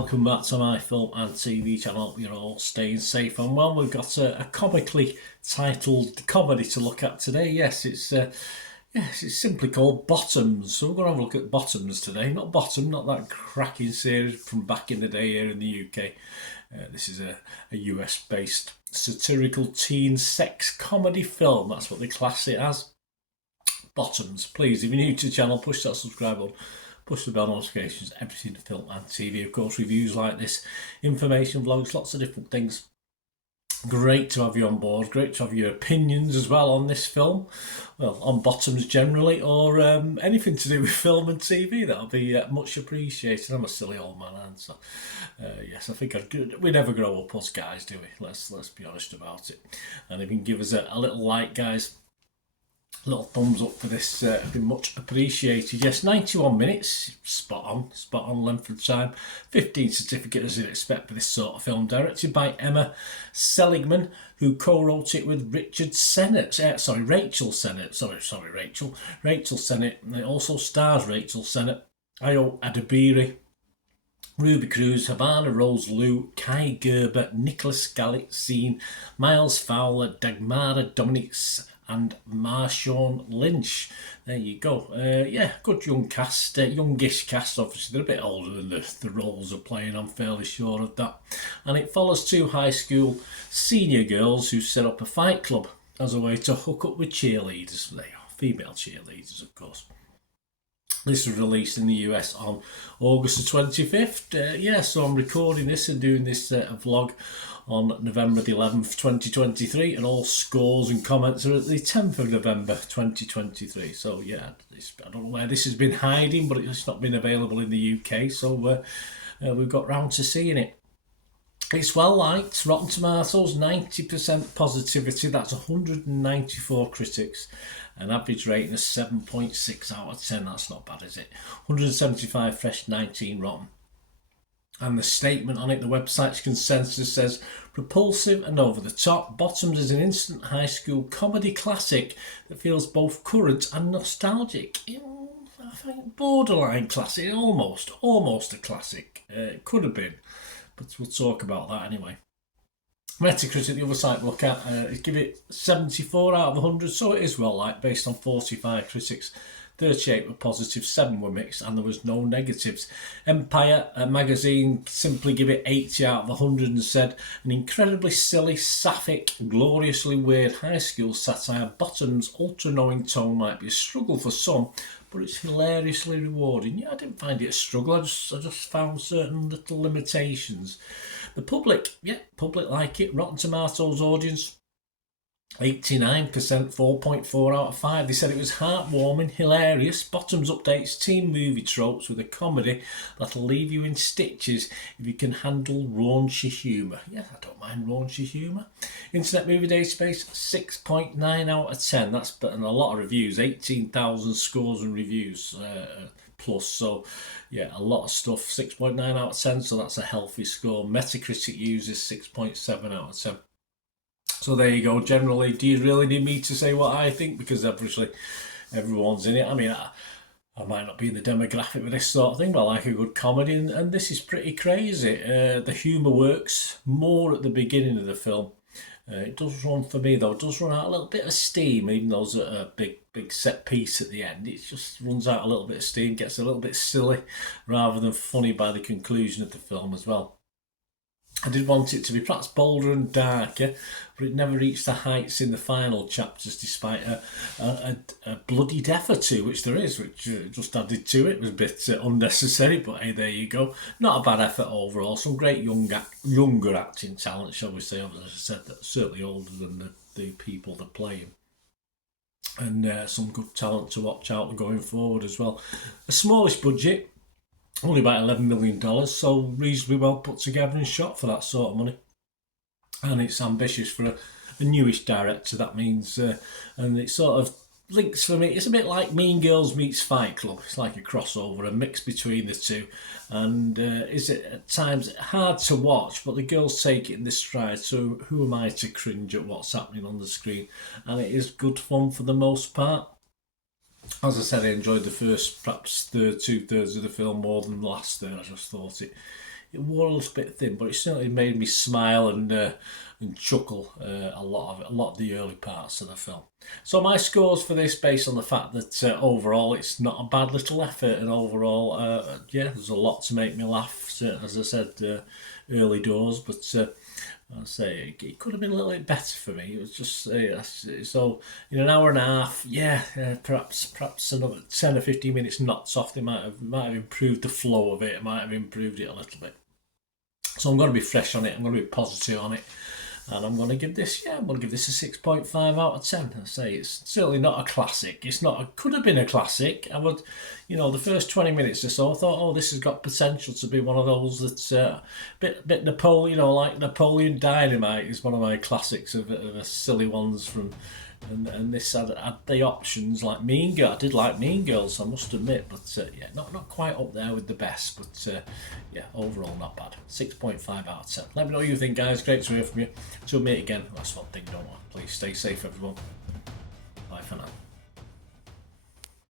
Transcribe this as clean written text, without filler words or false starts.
welcome back to my film and TV channel. Hope you're all staying safe and well. We've got a comically titled comedy to look at today. Yes, it's simply called Bottoms. So we're going to have a look at Bottoms today. Not Bottom, not that cracking series from back in the day here in the UK. This is a US-based satirical teen sex comedy film. That's what they class it as. Bottoms. Please, if you're new to the channel, push that subscribe button. Push the bell notifications, everything to film and TV. Of course, reviews like this, information vlogs, lots of different things. Great to have you on board. Great to have your opinions as well on this film. Well, on Bottoms generally, or anything to do with film and TV. That'll be much appreciated. I'm a silly old man, and so yes, I think we never grow up, us guys, do we? Let's be honest about it. And if you can give us a little like, guys. Little thumbs up for this, would be much appreciated. Yes, 91 minutes, spot on length of time. 15 certificate as you'd expect for this sort of film. Directed by Emma Seligman, who co-wrote it with Rachel Sennett. Rachel Sennett. And it also stars Rachel Sennett, Ayo Adebiri, Ruby Cruz, Havana Rose Liu, Kai Gerber, Nicholas Galitzine, Miles Fowler, Dagmara Dominics, and Marshawn Lynch. There you go. Good young cast, youngish cast. Obviously, they're a bit older than the roles are playing. I'm fairly sure of that. And it follows two high school senior girls who set up a fight club as a way to hook up with cheerleaders. They are female cheerleaders, of course. This was released in the US on August the 25th. So I'm recording this and doing this vlog on November the 11th, 2023, and all scores and comments are at the 10th of November, 2023. So yeah, I don't know where this has been hiding, but it's not been available in the UK, so we've got round to seeing it. It's well liked. Rotten Tomatoes, 90% positivity. That's 194 critics. An average rating of 7.6 out of 10. That's not bad, is it? 175 fresh, 19 rotten. And the statement on it, the website's consensus says, propulsive and over the top, Bottoms is an instant high school comedy classic that feels both current and nostalgic. I think borderline classic, almost a classic. It could have been, but we'll talk about that anyway. Metacritic, the other site we'll look at, is give it 74 out of 100, so it is well liked, based on 45 critics. 38 were positive, 7 were mixed, and there was no negatives. Empire magazine simply give it 80 out of 100 and said, an incredibly silly, sapphic, gloriously weird high school satire. Bottom's ultra-knowing tone might be a struggle for some, but it's hilariously rewarding. Yeah, I didn't find it a struggle, I just found certain little limitations. The public like it. Rotten Tomatoes audience, 89%, 4.4 out of 5. They said it was heartwarming, hilarious. Bottoms updates teen movie tropes with a comedy that'll leave you in stitches if you can handle raunchy humour. Yeah, I don't mind raunchy humour. Internet Movie Database, 6.9 out of 10. That's and a lot of reviews, 18,000 scores and reviews plus. So yeah, a lot of stuff. 6.9 out of 10, so that's a healthy score. Metacritic uses 6.7 out of 10. So there you go. Generally, do you really need me to say what I think? Because obviously everyone's in it. I mean, I might not be in the demographic with this sort of thing, but I like a good comedy, and this is pretty crazy. The humour works more at the beginning of the film. It does run, for me though, it does run out a little bit of steam, even though there's a big set piece at the end. It just runs out a little bit of steam, gets a little bit silly rather than funny by the conclusion of the film as well. I did want it to be perhaps bolder and darker, but it never reached the heights in the final chapters, despite a bloody death or two, which there is, which just added to it. It was a bit unnecessary, but hey, there you go. Not a bad effort overall. Some great younger acting talent, shall we say, as I said, that's certainly older than the people that play him. And some good talent to watch out going forward as well. A smallish budget. Only about $11 million, so reasonably well put together and shot for that sort of money. And it's ambitious for a newish director, that means, and it sort of links for me. It's a bit like Mean Girls meets Fight Club. It's like a crossover, a mix between the two. And is it at times hard to watch, but the girls take it in their stride, so who am I to cringe at what's happening on the screen? And it is good fun for the most part. As I said, I enjoyed the first, perhaps two thirds of the film more than the last third. I just thought it it wore a little bit thin, but it certainly made me smile and chuckle a lot of the early parts of the film. So my scores for this, based on the fact that overall it's not a bad little effort, and overall, yeah, there's a lot to make me laugh. As I said, early doors, but I'd say it could have been a little bit better for me. It was just so in an hour and a half, yeah, perhaps another 10 or 15 minutes knots off. They might have improved the flow of it. It might have improved it a little bit. So I'm going to be fresh on it. I'm going to be positive on it. And I'm going to give this, a 6.5 out of 10. I say it's certainly not a classic. It could have been a classic. I would, the first 20 minutes or so, I thought, oh, this has got potential to be one of those that's bit Napoleon, like Napoleon Dynamite is one of my classics of silly ones from. And this had the options like Mean Girl. I did like Mean Girls, I must admit, but not quite up there with the best. But overall not bad. 6.5 out of 10. Let me know what you think, guys. Great to hear from you. Till we meet again. That's one thing, don't I? Please stay safe, everyone. Bye for now.